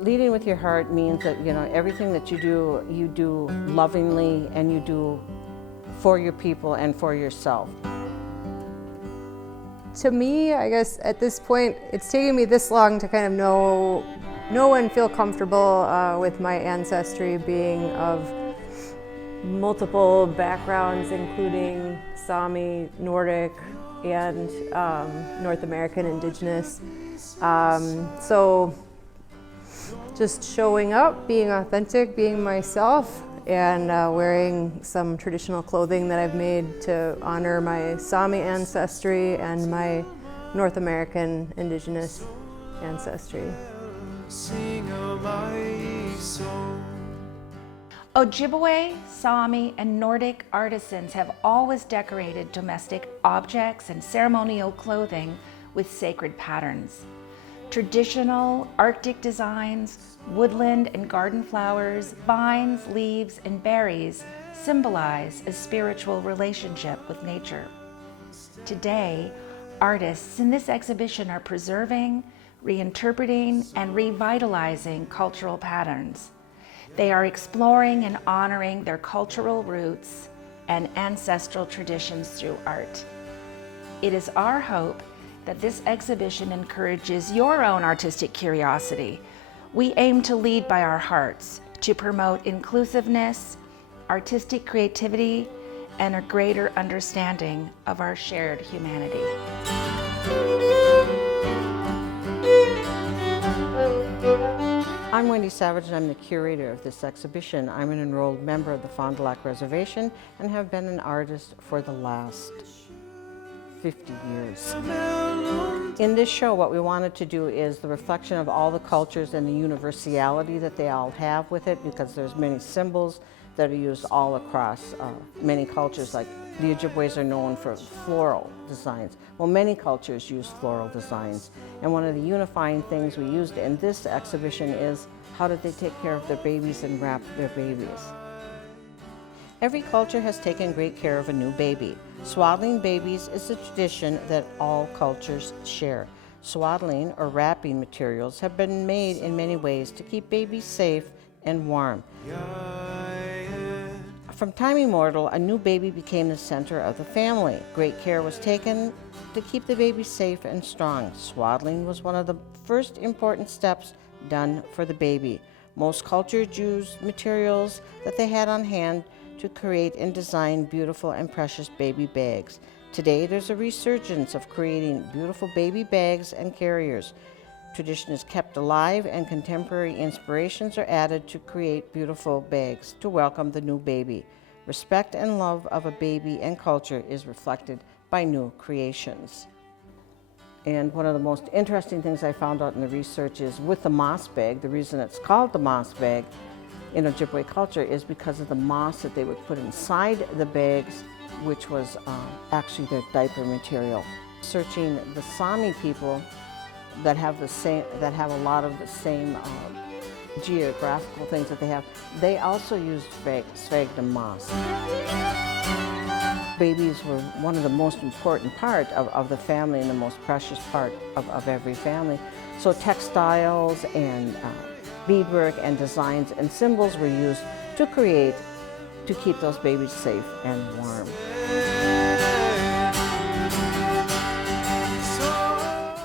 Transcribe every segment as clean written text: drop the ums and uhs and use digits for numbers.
Leading with your heart means that, everything that you do lovingly, and you do for your people and for yourself. To me, I guess at this point, it's taken me this long to kind of know and feel comfortable with my ancestry being of multiple backgrounds, including Sami, Nordic, and North American Indigenous. So just showing up, being authentic, being myself, and wearing some traditional clothing that I've made to honor my Sami ancestry and my North American Indigenous ancestry. Ojibwe, Sami, and Nordic artisans have always decorated domestic objects and ceremonial clothing with sacred patterns. Traditional Arctic designs, woodland and garden flowers, vines, leaves, and berries symbolize a spiritual relationship with nature. Today, artists in this exhibition are preserving, reinterpreting, and revitalizing cultural patterns. They are exploring and honoring their cultural roots and ancestral traditions through art. It is our hope that this exhibition encourages your own artistic curiosity. We aim to lead by our hearts, to promote inclusiveness, artistic creativity, and a greater understanding of our shared humanity. I'm Wendy Savage, and I'm the curator of this exhibition. I'm an enrolled member of the Fond du Lac Reservation and have been an artist for the last 50 years. In this show, what we wanted to do is the reflection of all the cultures and the universality that they all have with it, because there's many symbols that are used all across many cultures. Like the Ojibwes are known for floral designs. Well, many cultures use floral designs. And one of the unifying things we used in this exhibition is how did they take care of their babies and wrap their babies. Every culture has taken great care of a new baby. Swaddling babies is a tradition that all cultures share. Swaddling or wrapping materials have been made in many ways to keep babies safe and warm. From time immemorial, a new baby became the center of the family. Great care was taken to keep the baby safe and strong. Swaddling was one of the first important steps done for the baby. Most cultures used materials that they had on hand to create and design beautiful and precious baby bags. Today, there's a resurgence of creating beautiful baby bags and carriers. Tradition is kept alive, and contemporary inspirations are added to create beautiful bags to welcome the new baby. Respect and love of a baby and culture is reflected by new creations. And one of the most interesting things I found out in the research is with the moss bag, the reason it's called the moss bag in Ojibwe culture is because of the moss that they would put inside the bags, which was actually their diaper material. Searching the Sami people that have a lot of the same geographical things that they have, they also used sphagnum moss. Babies were one of the most important part of the family and the most precious part of every family. So textiles and beadwork and designs and symbols were used to keep those babies safe and warm.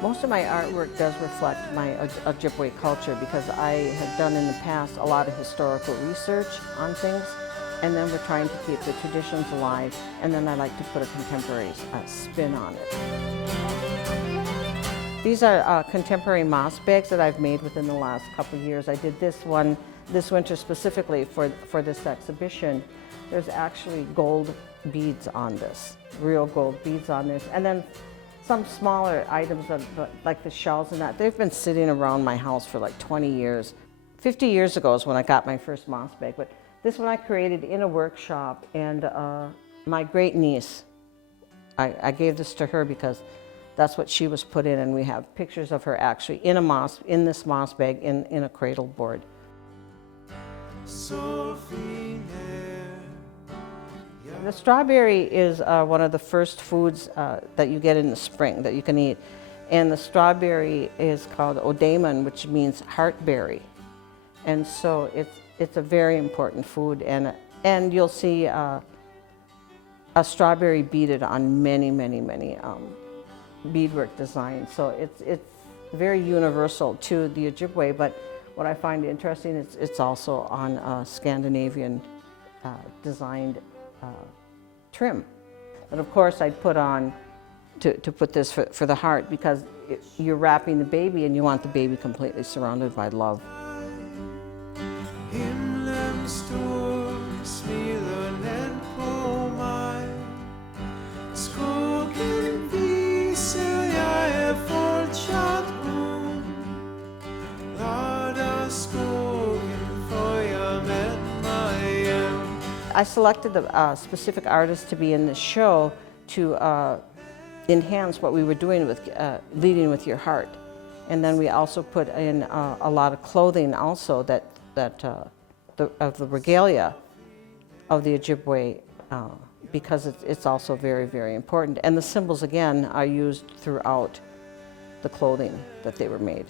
Most of my artwork does reflect my Ojibwe culture because I have done in the past a lot of historical research on things, and then we're trying to keep the traditions alive, and then I like to put a contemporary spin on it. These are contemporary moss bags that I've made within the last couple of years. I did this one this winter specifically for this exhibition. There's actually gold beads on this, real gold beads on this. And then some smaller items like the shells and that, they've been sitting around my house for like 20 years. 50 years ago is when I got my first moss bag, but this one I created in a workshop, and my great niece, I gave this to her because that's what she was put in, and we have pictures of her actually in this moss bag in a cradle board. The strawberry is one of the first foods that you get in the spring that you can eat. And the strawberry is called odaman, which means heartberry. And so it's a very important food, and you'll see a strawberry beaded on many beadwork designs. So it's very universal to the Ojibwe, but what I find interesting is it's also on Scandinavian designed trim. And of course I'd put on to put this for the heart, because you're wrapping the baby and you want the baby completely surrounded by love. I selected a specific artist to be in this show to enhance what we were doing with leading with your heart. And then we also put in a lot of clothing also of the regalia of the Ojibwe, because it's also very important. And the symbols again are used throughout the clothing that they were made.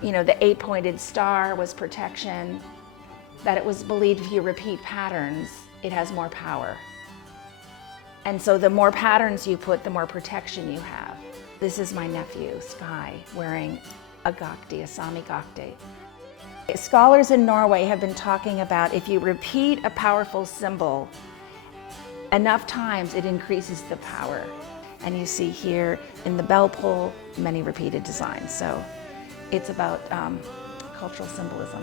You know, the 8-pointed star was protection, that it was believed if you repeat patterns, it has more power. And so the more patterns you put, the more protection you have. This is my nephew, Sky, wearing a gakti, a Sami gakti. Scholars in Norway have been talking about if you repeat a powerful symbol enough times, it increases the power. And you see here in the bell pull, many repeated designs. So it's about cultural symbolism.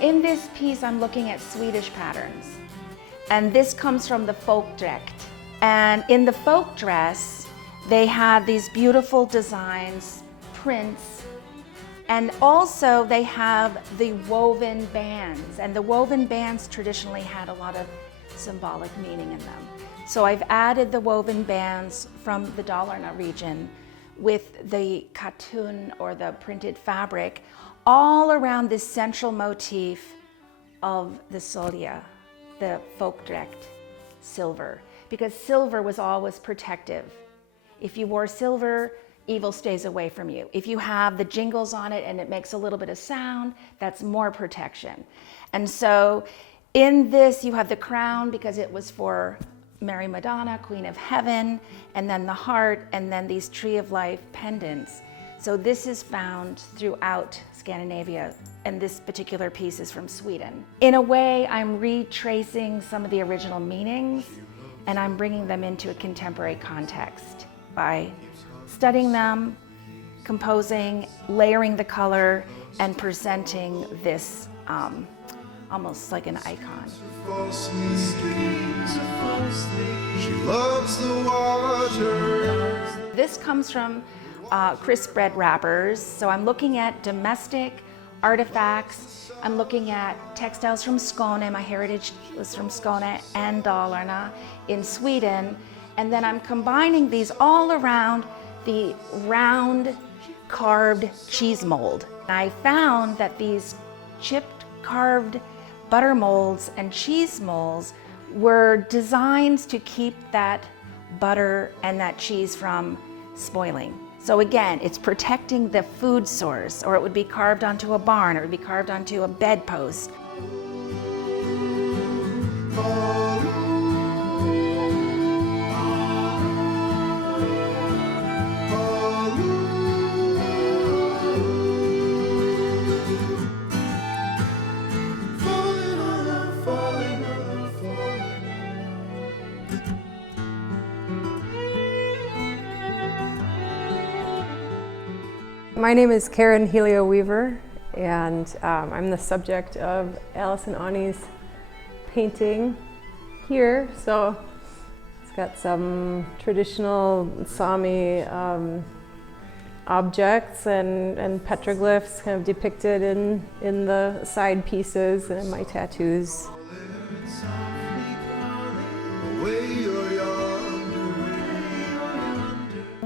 In this piece, I'm looking at Swedish patterns. And this comes from the folkdräkt. And in the folk dress, they have these beautiful designs, prints, and also they have the woven bands. And the woven bands traditionally had a lot of symbolic meaning in them. So I've added the woven bands from the Dalarna region with the katun, or the printed fabric, all around this central motif of the solja, the folkdräkt, silver. Because silver was always protective. If you wore silver, evil stays away from you. If you have the jingles on it and it makes a little bit of sound, that's more protection. And so in this, you have the crown because it was for Mary Madonna, Queen of Heaven, and then the heart, and then these tree of life pendants. So this is found throughout Scandinavia, and this particular piece is from Sweden. In a way, I'm retracing some of the original meanings, and I'm bringing them into a contemporary context by studying them, composing, layering the color, and presenting this almost like an icon. She loves the water. This comes from crisp bread wrappers. So I'm looking at domestic artifacts. I'm looking at textiles from Skåne. My heritage was from Skåne and Dalarna in Sweden. And then I'm combining these all around the round carved cheese mold. I found that these chipped carved butter molds and cheese molds were designed to keep that butter and that cheese from spoiling. So again, it's protecting the food source, or it would be carved onto a barn, or it would be carved onto a bedpost. My name is Karen Helio Weaver, and I'm the subject of Alison Aune's painting here. So it's got some traditional Sami objects and petroglyphs kind of depicted in the side pieces and in my tattoos.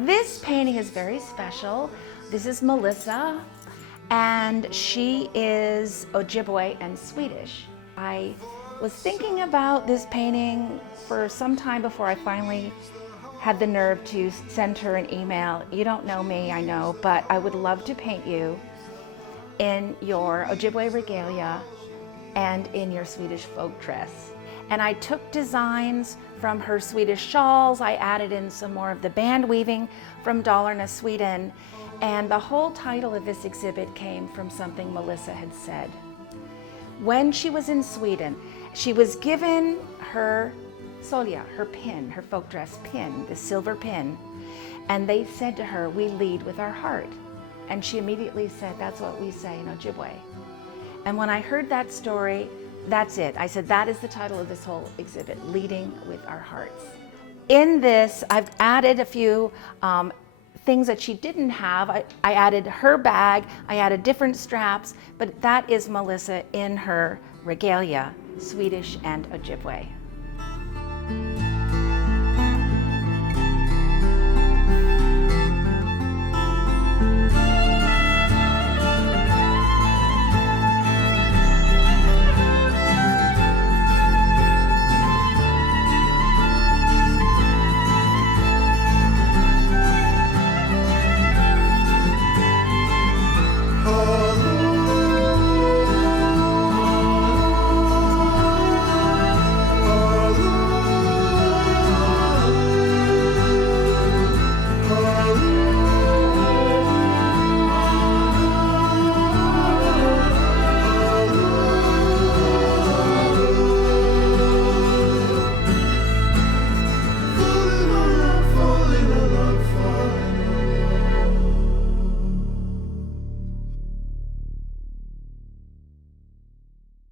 This painting is very special. This is Melissa, and she is Ojibwe and Swedish. I was thinking about this painting for some time before I finally had the nerve to send her an email. You don't know me, I know, but I would love to paint you in your Ojibwe regalia and in your Swedish folk dress. And I took designs from her Swedish shawls. I added in some more of the band weaving from Dalarna, Sweden. And the whole title of this exhibit came from something Melissa had said. When she was in Sweden, she was given her solja, her pin, her folk dress pin, the silver pin. And they said to her, "We lead with our heart." And she immediately said, "That's what we say in Ojibwe." And when I heard that story, that's it. I said, that is the title of this whole exhibit, Leading with Our Hearts. In this, I've added a few things that she didn't have. I added her bag, I added different straps, but that is Melissa in her regalia, Swedish and Ojibwe.